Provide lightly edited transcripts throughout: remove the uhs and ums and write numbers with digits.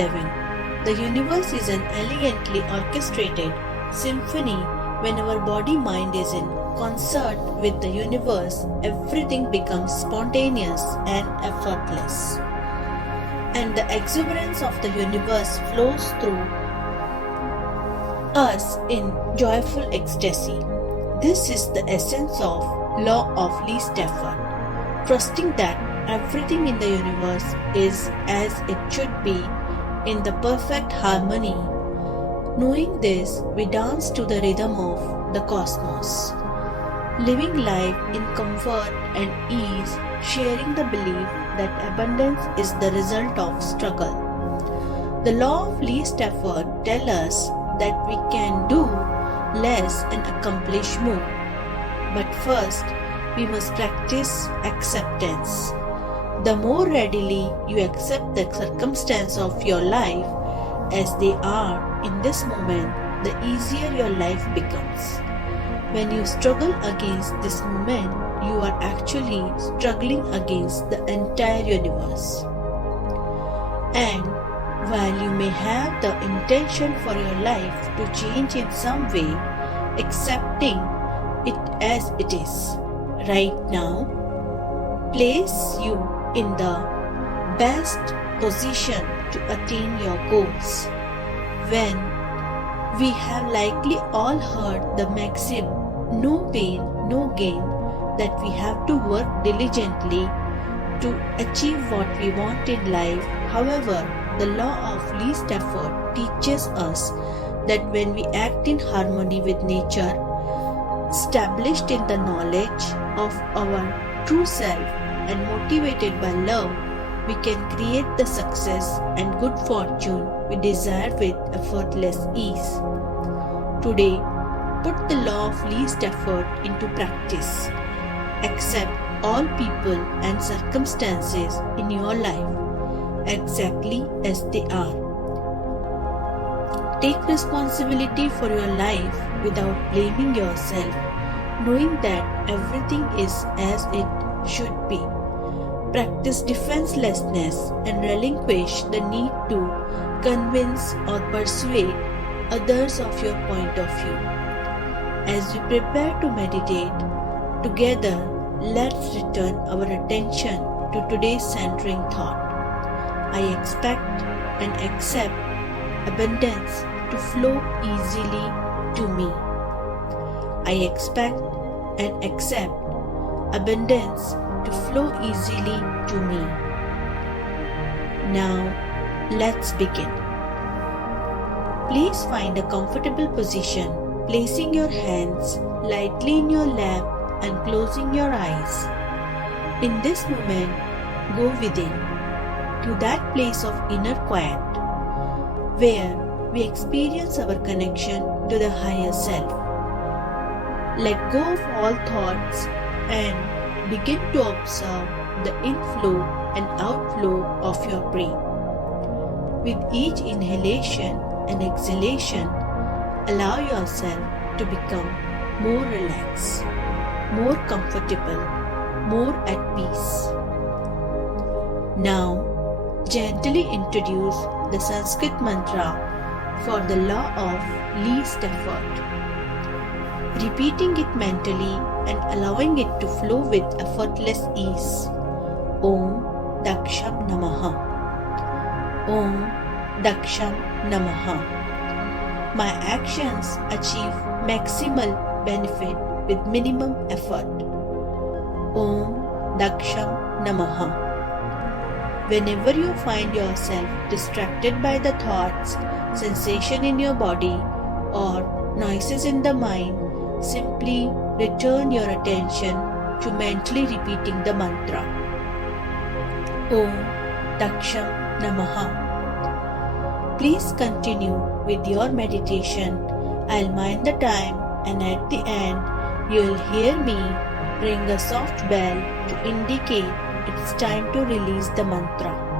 11. The universe is an elegantly orchestrated symphony. When our body-mind is in concert with the universe, everything becomes spontaneous and effortless. And the exuberance of the universe flows through us in joyful ecstasy. This is the essence of law of least effort, trusting that everything in the universe is as it should be in the perfect harmony. Knowing this, we dance to the rhythm of the cosmos, living life in comfort and ease, sharing the belief that abundance is the result of struggle. The law of least effort tells us that we can do less and accomplish more. But first, we must practice acceptance. The more readily you accept the circumstances of your life as they are in this moment, the easier your life becomes. When you struggle against this moment, you are actually struggling against the entire universe. And while you may have the intention for your life to change in some way, accepting it as it is right now place you in the best position to attain your goals. When we have likely all heard the maxim, no pain, no gain, that we have to work diligently to achieve what we want in life. However, the law of least effort teaches us that when we act in harmony with nature, established in the knowledge of our true self and motivated by love, we can create the success and good fortune we desire with effortless ease. Today, put the law of least effort into practice. Accept all people and circumstances in your life exactly as they are. Take responsibility for your life without blaming yourself, knowing that everything is as it should be. Practice defenselessness and relinquish the need to convince or persuade others of your point of view. As we prepare to meditate together, let's return our attention to today's centering thought. I expect and accept abundance to flow easily to me. I expect and accept abundance to flow easily to me. Now, let's begin. Please find a comfortable position, placing your hands lightly in your lap and closing your eyes. In this moment, go within, to that place of inner quiet, where we experience our connection to the higher self. Let go of all thoughts and begin to observe the inflow and outflow of your breath. With each inhalation and exhalation, allow yourself to become more relaxed, more comfortable, more at peace. Now, gently introduce the Sanskrit mantra for the law of least effort, repeating it mentally and allowing it to flow with effortless ease. Om Daksham Namaha. Om Daksham Namaha. My actions achieve maximal benefit with minimum effort. Om Daksham Namaha. Whenever you find yourself distracted by the thoughts, sensation in your body, or noises in the mind, simply return your attention to mentally repeating the mantra. Om Daksham Namaha. Please continue with your meditation. I'll mind the time, and at the end, you'll hear me ring a soft bell to indicate it's time to release the mantra.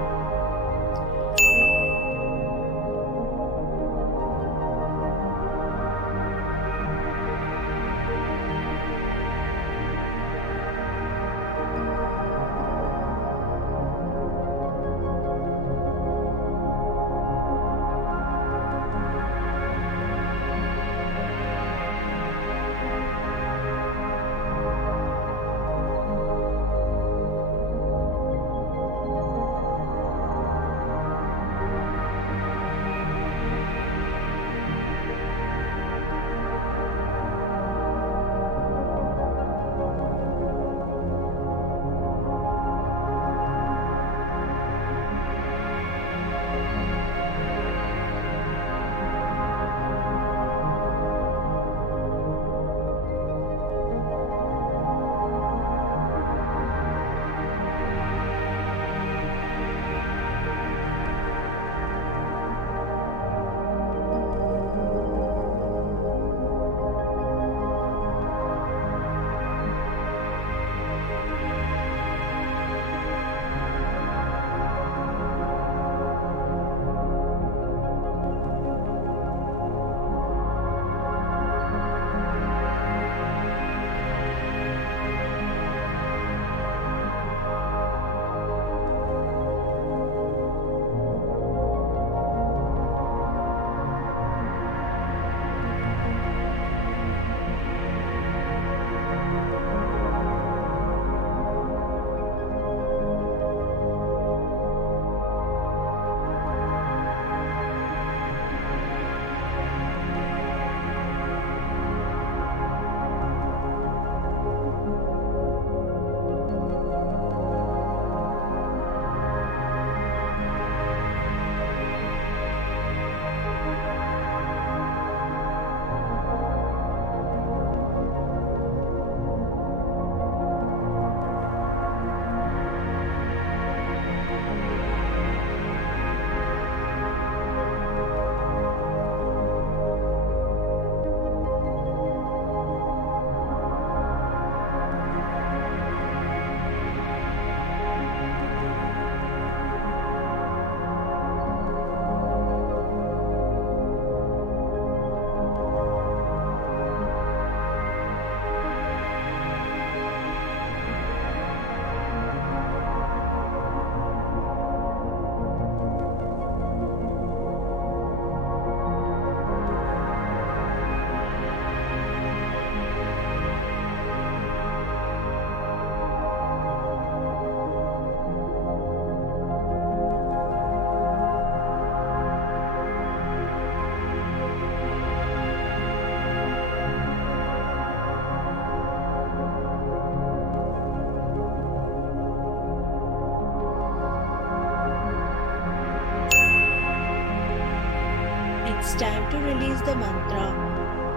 It's time to release the mantra.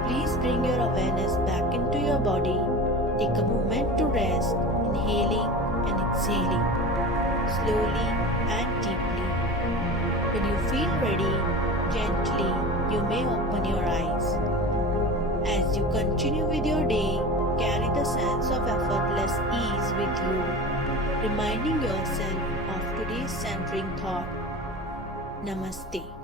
Please bring your awareness back into your body. Take a moment to rest, inhaling and exhaling, slowly and deeply. When you feel ready, gently you may open your eyes. As you continue with your day, carry the sense of effortless ease with you, reminding yourself of today's centering thought. Namaste.